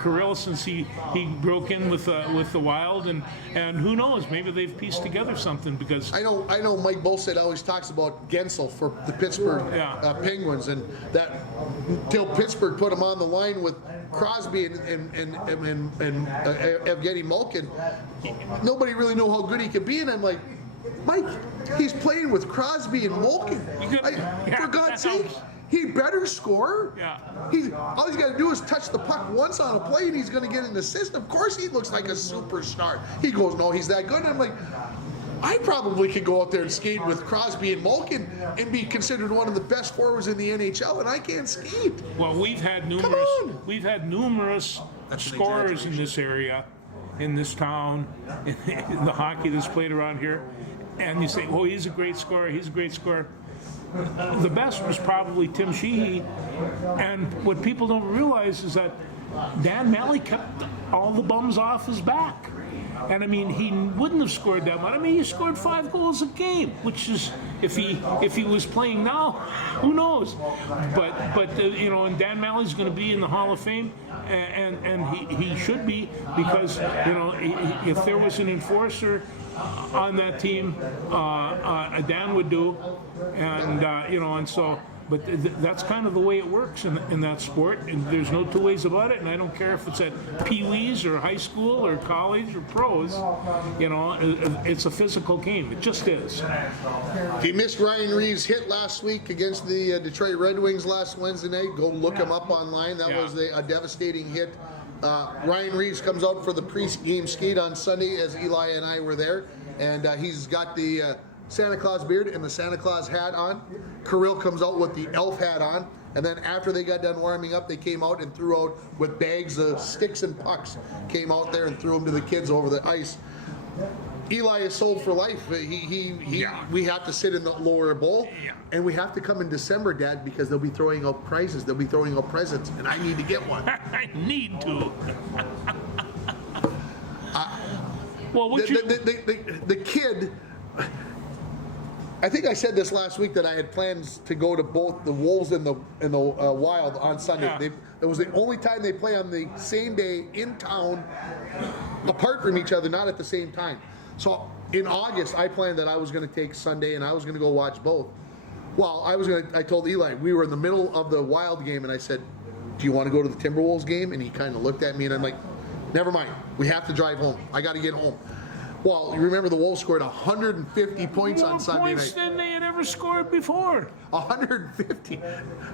Kirill since he broke in with the Wild, and who knows, maybe they've pieced together something, because I know Mike Bolstead always talks about Gensel for the Pittsburgh Penguins, and that until Pittsburgh put him on the line with Crosby and Evgeny Malkin, nobody really knew how good he could be, and I'm like, Mike, he's playing with Crosby and Malkin. For God's sake, he better score. Yeah. All he's got to do is touch the puck once on a play, and he's going to get an assist. Of course, he looks like a superstar. He goes, no, he's that good. And I'm like, I probably could go out there and skate with Crosby and Malkin and be considered one of the best forwards in the NHL, and I can't skate. well, we've had numerous scorers in this area, in this town, in the hockey that's played around here, and you say, oh, he's a great scorer, The best was probably Tim Sheehy, and what people don't realize is that Dan Malley kept all the bums off his back. And I mean, he wouldn't have scored that much. I mean, he scored 5 goals a game, which is, if he was playing now, who knows? But you know, and Dan Malley's going to be in the Hall of Fame, and he should be, because you know, if there was an enforcer on that team, Dan would do, and you know, and so. But that's kind of the way it works in that sport, and there's no two ways about it. And I don't care if it's at Pee-wees or high school or college or pros. You know, it's a physical game. It just is. If you missed Ryan Reeves' hit last week against the Detroit Red Wings last Wednesday night, go look him up online. That was a devastating hit. Ryan Reeves comes out for the pre-game skate on Sunday, as Eli and I were there, and he's got the Santa Claus beard and the Santa Claus hat on. Kirill comes out with the elf hat on, and then after they got done warming up, they came out and threw out with bags of sticks and pucks. Came out there and threw them to the kids over the ice. Eli is sold for life. We have to sit in the lower bowl, and we have to come in December, Dad, because they'll be throwing out prizes. They'll be throwing out presents, and I need to get one. I need to. Well, the kid. I think I said this last week that I had plans to go to both the Wolves and the Wild on Sunday. Yeah. It was the only time they play on the same day in town, apart from each other, not at the same time. So in August, I planned that I was going to take Sunday and I was going to go watch both. Well, I told Eli, we were in the middle of the Wild game, and I said, "Do you want to go to the Timberwolves game?" And he kind of looked at me, and I'm like, "Never mind. We have to drive home. I got to get home." Well, you remember the Wolves scored 150 points on Sunday night. More points than they had ever scored before. 150.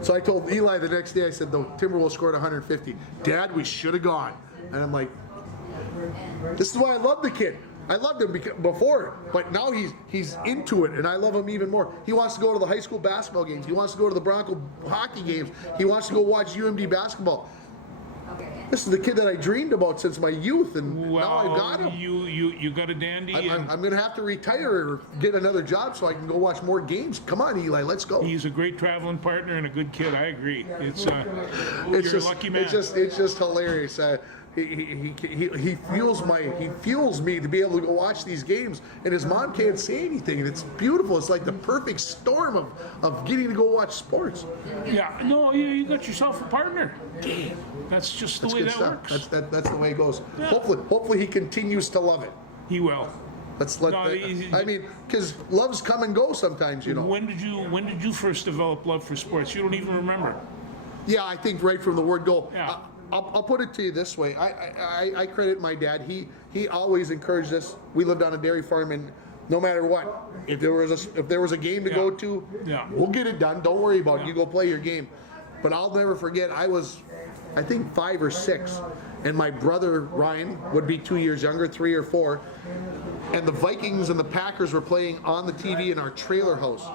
So I told Eli the next day, I said, the Timberwolves scored 150. Dad, we should have gone. And I'm like, this is why I love the kid. I loved him before, but now he's into it, and I love him even more. He wants to go to the high school basketball games. He wants to go to the Bronco hockey games. He wants to go watch UMD basketball. This is the kid that I dreamed about since my youth, and now I've got him. You got a dandy. I'm going to have to retire or get another job so I can go watch more games. Come on, Eli, let's go. He's a great traveling partner and a good kid. I agree. You're a lucky man. It's just hilarious. He fuels me to be able to go watch these games, and his mom can't say anything, and it's beautiful. It's like the perfect storm of getting to go watch sports. Yeah, no, you got yourself a partner. That's just the way that works. That's the way it goes. Yeah. Hopefully he continues to love it. He will. Because loves come and go sometimes, you know. When did you first develop love for sports? You don't even remember. Yeah, I think right from the word go. Yeah. I'll put it to you this way. I credit my dad. He always encouraged us. We lived on a dairy farm, and no matter what, if there was a game to go to, we'll get it done. Don't worry about it. You go play your game. But I'll never forget. I was, I think, 5 or 6, and my brother Ryan would be 2 years younger, 3 or 4, and the Vikings and the Packers were playing on the TV in our trailer house.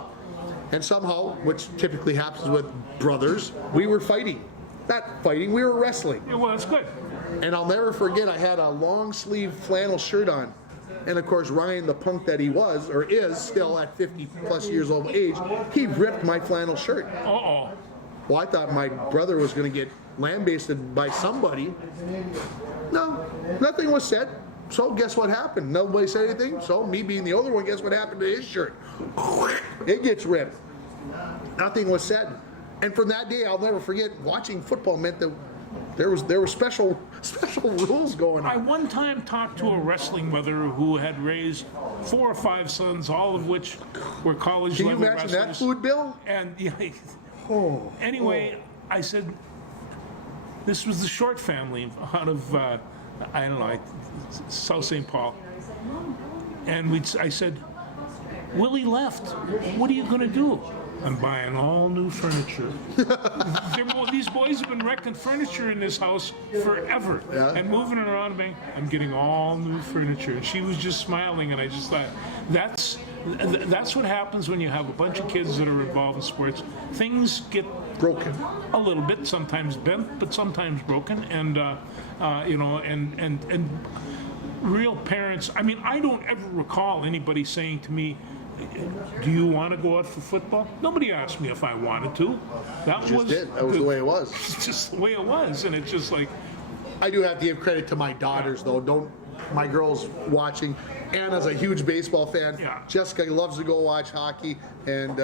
And somehow, which typically happens with brothers, we were fighting. Not fighting, we were wrestling. Yeah, well, that's good. And I'll never forget, I had a long sleeve flannel shirt on. And of course, Ryan, the punk that he was, or is still at 50 plus years old age, he ripped my flannel shirt. Uh-oh. Well, I thought my brother was going to get lambasted by somebody. No, nothing was said. So guess what happened? Nobody said anything. So me being the older one, guess what happened to his shirt? It gets ripped. Nothing was said. And from that day, I'll never forget, watching football meant that there were special rules going on. I one time talked to a wrestling mother who had raised 4 or 5 sons, all of which were college level wrestlers. Can you imagine that food bill? And anyway, I said, this was the Short family out of, I don't know, South St. Paul. And I said, Willie left. What are you going to do? I'm buying all new furniture. These boys have been wrecking furniture in this house forever and moving it around. I'm getting all new furniture. And she was just smiling, and I just thought, that's what happens when you have a bunch of kids that are involved in sports. Things get broken a little bit, sometimes bent, but sometimes broken. And and real parents. I mean, I don't ever recall anybody saying to me, do you want to go out for football? Nobody asked me if I wanted to. That was the way it was. It's just the way it was. And it's just like, I do have to give credit to my daughters, though. Don't my girls watching. Anna's a huge baseball fan. Yeah. Jessica loves to go watch hockey, and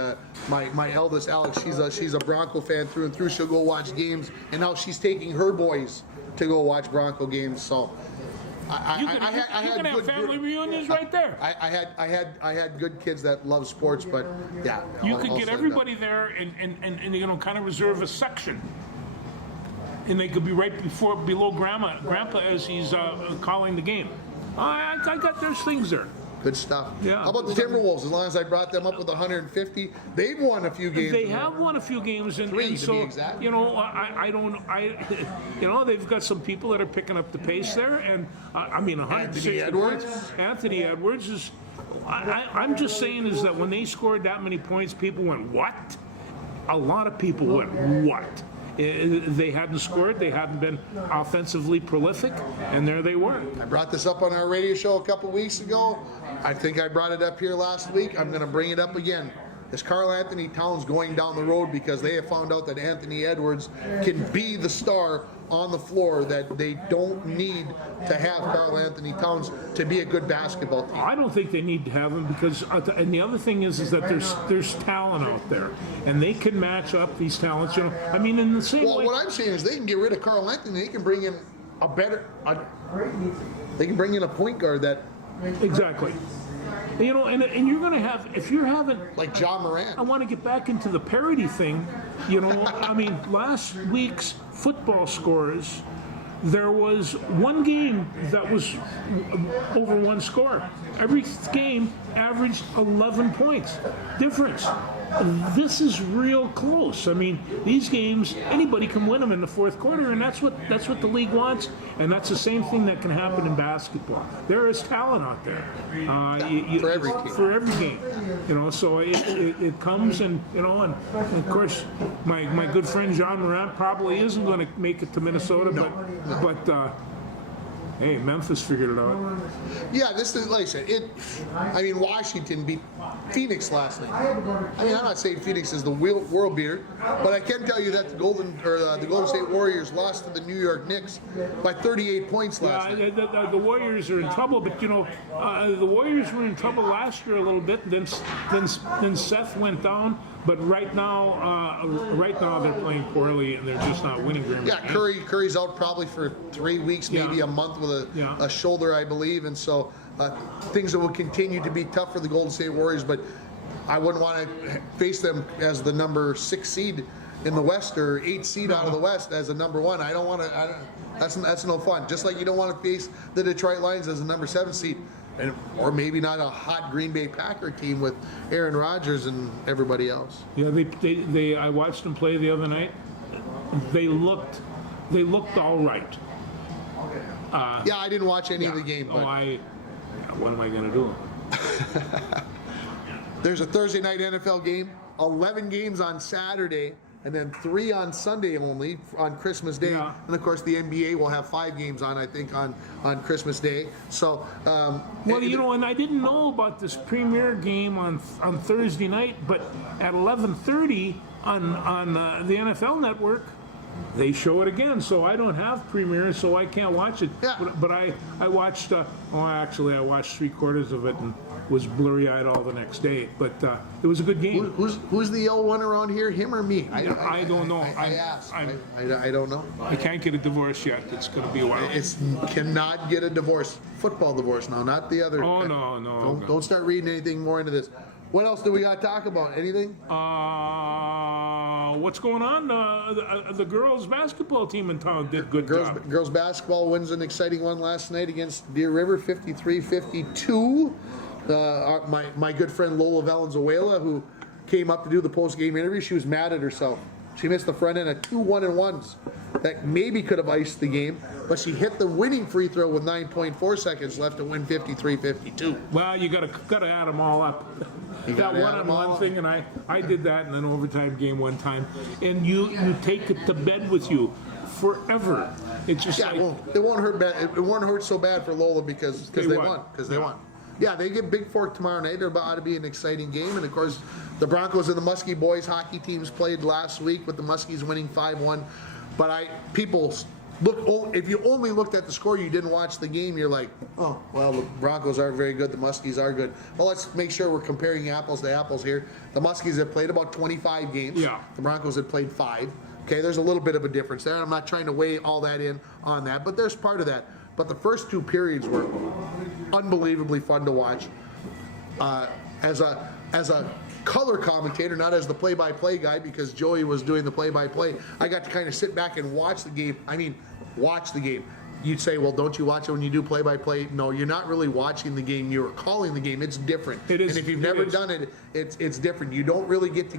my eldest Alex, she's a Bronco fan through and through. She'll go watch games, and now she's taking her boys to go watch Bronco games. So You can have family reunions right there. I had good kids that love sports, but yeah. You I'll could say get that. everybody there and kind of reserve a section. And they could be right below Grandpa as he's calling the game. I got there's things there. Good stuff. Yeah. How about the Timberwolves? As long as I brought them up with 150, they've won a few games. They have won a few games, and, Three, and to so be exact. they've got some people that are picking up the pace there, and I mean 160 Anthony Edwards? points. Anthony Edwards is. I'm just saying is that when they scored that many points, people went what? A lot of people went what? They hadn't scored, they hadn't been offensively prolific, and there they were. I brought this up on our radio show a couple weeks ago. I think I brought it up here last week. I'm going to bring it up again. Is Karl Anthony Towns going down the road because they have found out that Anthony Edwards can be the star on the floor, that they don't need to have Karl Anthony Towns to be a good basketball team? I don't think they need to have him because, and the other thing is that there's talent out there, and they can match up these talents. I mean, in the same Well, way. what I'm saying is they can get rid of Karl Anthony. They can bring in they can bring in a point guard that, Exactly. And you're going to have, if you're having, like John Morant. I want to get back into the parity thing. I mean, last week's football scores, there was one game that was over one score. Every game averaged 11 points difference. This is real close. I mean, these games, anybody can win them in the fourth quarter, and that's what the league wants, and that's the same thing that can happen in basketball. There is talent out there. For every team. For every game. So it comes and of course, my good friend John Morant probably isn't going to make it to Minnesota, but hey, Memphis figured it out. Yeah, this is, like I said, Washington beat Phoenix last night. I mean, I'm not saying Phoenix is the world beater, but I can tell you that the Golden State Warriors lost to the New York Knicks by 38 points last night. The Warriors are in trouble, but the Warriors were in trouble last year a little bit. Then Seth went down, but right now they're playing poorly and they're just not winning very much. Yeah, Curry's out probably for 3 weeks, maybe a month with a shoulder, I believe, and so things that will continue to be tough for the Golden State Warriors. But I wouldn't want to face them as the number 6 seed in the West or 8 seed out of the West as a number 1. I don't want to. That's no fun. Just like you don't want to face the Detroit Lions as a number 7 seed. Or maybe not a hot Green Bay Packer team with Aaron Rodgers and everybody else. Yeah, I watched them play the other night. They looked all right. Yeah, I didn't watch any of the game. But what am I going to do? there's a Thursday night NFL game, 11 games on Saturday, and then 3 on Sunday only on Christmas Day. Yeah. And of course, the NBA will have 5 games on, I think, on Christmas Day. So, and I didn't know about this premier game on Thursday night, but at 11:30 on the NFL Network, they show it again. So I don't have premiere, so I can't watch it. Yeah. But I watched. I watched 3/4 of it and was blurry-eyed all the next day. But it was a good game. who's the yellow one around here, him or me? I don't know. I asked. I don't know. I can't get a divorce yet. It's going to be a while. Cannot get a divorce. Football divorce now, not the other. Oh, no. Don't start reading anything more into this. What else do we got to talk about? Anything? What's going on? The girls' basketball team in town did good job. Girls basketball wins an exciting one last night against Deer River, 53-52. My good friend Lola Valenzuela, who came up to do the post-game interview, she was mad at herself. She missed the front end of 2 1-and-1s that maybe could have iced the game, but she hit the winning free throw with 9.4 seconds left to win 53-52. Well, you got to add them all up. That one-on-one thing, and I did that in an overtime game one time, and you take it to bed with you forever. It's just it won't hurt bad. It won't hurt so bad for Lola because they won. They won. Yeah, they get Big Fork tomorrow night. They're about to be an exciting game. And, of course, the Broncos and the Muskie boys hockey teams played last week with the Muskies winning 5-1. But people if you only looked at the score, you didn't watch the game, you're like, oh, well, the Broncos aren't very good, the Muskies are good. Well, let's make sure we're comparing apples to apples here. The Muskies have played about 25 games. Yeah. The Broncos have played 5. Okay, there's a little bit of a difference there. I'm not trying to weigh all that in on that, but there's part of that. But the first 2 periods were unbelievably fun to watch. As a color commentator, not as the play-by-play guy, because Joey was doing the play-by-play, I got to kind of sit back and watch the game. I mean, watch the game. You'd say, well, don't you watch it when you do play-by-play? No, you're not really watching the game. You're calling the game. It's different. It is. And if you've never done it, it's different. You don't really get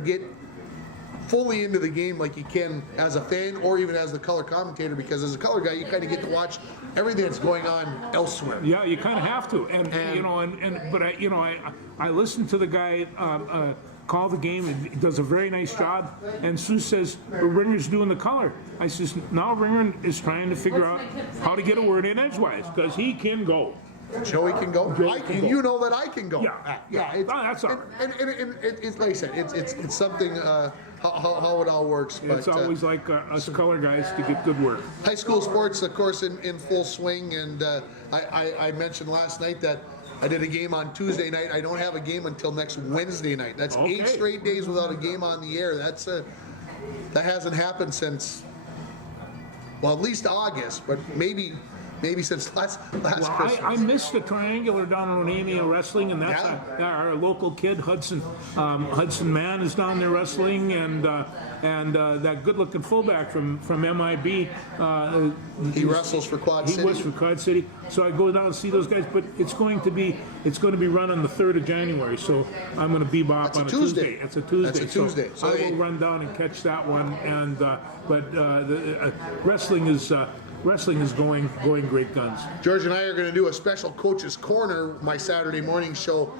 fully into the game like you can as a fan or even as the color commentator, because as a color guy, you kind of get to watch everything that's going on elsewhere. Yeah, you kind of have to, and you know, but I listened to the guy call the game, and he does a very nice job. And Sue says, Ringer's doing the color. I says, now Ringer is trying to figure out how to get a word in edgewise, because he can go. Joey can go. You know that I can go. Yeah. That's all right. And it's like I said, it's something. How it all works. But, it's always like us color guys to get good work. High school sports, of course, in full swing. And I mentioned last night that I did a game on Tuesday night. I don't have a game until next Wednesday night. That's 8 straight days without a game on the air. That hasn't happened since, well, at least August, but maybe since last Christmas. I missed the triangular down on Onamia Wrestling, and that's our local kid, Hudson Mann is down there wrestling, and that good-looking fullback from MIB. He wrestles for Quad City. He was for Quad City. So I go down and see those guys, but it's going to be run on the 3rd of January. So I'm going to bebop on a Tuesday. It's a Tuesday. That's a Tuesday. So I will run down and catch that one. And wrestling is going great guns. George and I are going to do a special Coach's Corner, my Saturday morning show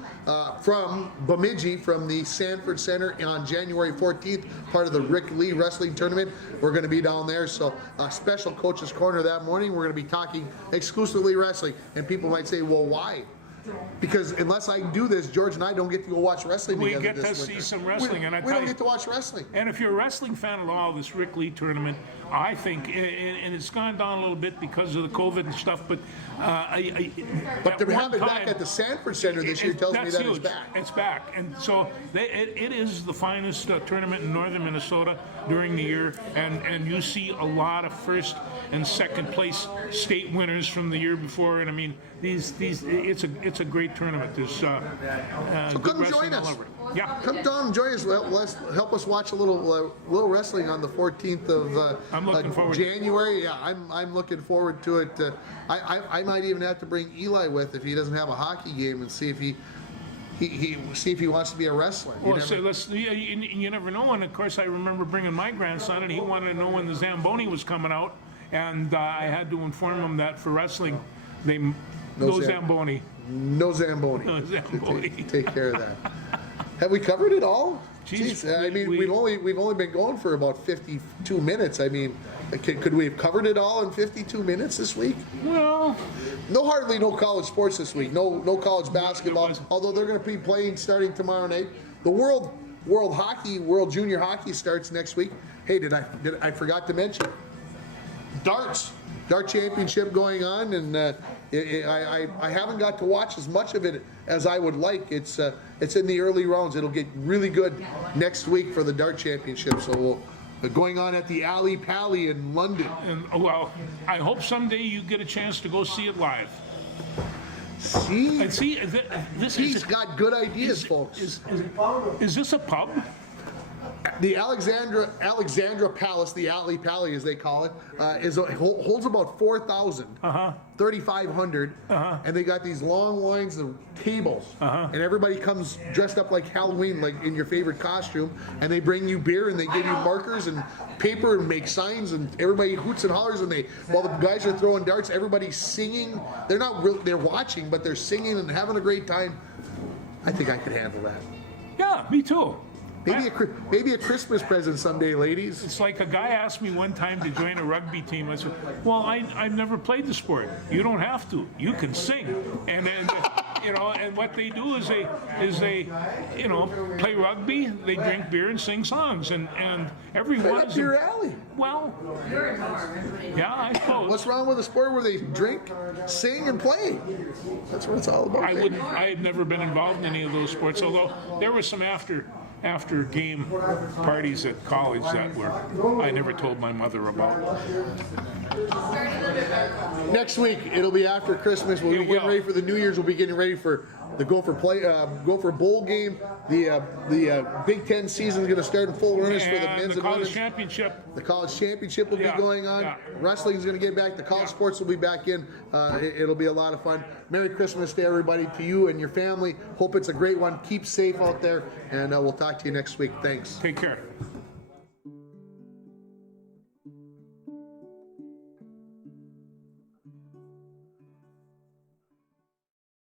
from Bemidji, from the Sanford Center on January 14th, part of the Rick Lee Wrestling Tournament. We're going to be down there, so a special Coach's Corner that morning. We're going to be talking exclusively wrestling, and people might say, well, why? Because unless I do this, George and I don't get to go watch wrestling together. We get this to winter. see some wrestling, and we don't get to watch wrestling. And if you're a wrestling fan at all, this Rick Lee tournament, I think, and it's gone down a little bit because of the COVID and stuff, but to have it back at the Sanford Center this year tells me that huge. it's back. It's back, and so it is the finest tournament in northern Minnesota during the year, and you see a lot of first and second place state winners from the year before, and I mean it's a great tournament. There's so good come wrestling join us. all over. Yeah, come down and join us. Help us watch a little wrestling on the 14th of I'm looking forward January. Yeah, I'm looking forward to it. I might even have to bring Eli with if he doesn't have a hockey game, and see if he see if he wants to be a wrestler. You never know. And of course, I remember bringing my grandson, and he wanted to know when the Zamboni was coming out, and I had to inform him that for wrestling, no Zamboni. No Zamboni. No Zamboni. Take care of that. Have we covered it all? Jeez, I mean, we've only been going for about 52 minutes. I mean, could we have covered it all in 52 minutes this week? Well, hardly no college sports this week. No college basketball. Although they're going to be playing starting tomorrow night. The World Junior Hockey starts next week. Hey, I forgot to mention Dart Championship going on, and I haven't got to watch as much of it as I would like. It's in the early rounds. It'll get really good next week for the Dart Championship. So going on at the Ali Pally in London. And well, I hope someday you get a chance to go see it live. He's got good ideas, folks. Is this a pub? The Alexandra Palace, the Ali Pally as they call it, holds about 4,000, 3,500, and they got these long lines of tables, and everybody comes dressed up like Halloween, like in your favorite costume, and they bring you beer and they give you markers and paper and make signs, and everybody hoots and hollers, and while the guys are throwing darts, everybody's singing. They're watching, but they're singing and having a great time. I think I could handle that. Yeah, me too. Maybe a Christmas present someday, ladies. It's like a guy asked me one time to join a rugby team. I said, well, I've never played the sport. You don't have to. You can sing. And then, you know, and what they do is they you know, play rugby, they drink beer and sing songs, and every Right one up of to your them. alley. Well, yeah, I suppose. What's wrong with a sport where they drink, sing, and play? That's what it's all about. I had never been involved in any of those sports, although there was some after game parties at college that I never told my mother about. Next week, it'll be after Christmas. We'll be It getting will. ready for the New Year's. We'll be getting ready for the Gopher Bowl game. The Big Ten season is going to start in full earnest for the And men's the and college women's. championship. The college championship will be Yeah, going on. yeah. Wrestling is going to get back. The college sports will be back in. It'll be a lot of fun. Merry Christmas to everybody, to you and your family. Hope it's a great one. Keep safe out there, and we'll talk to you next week. Thanks. Take care.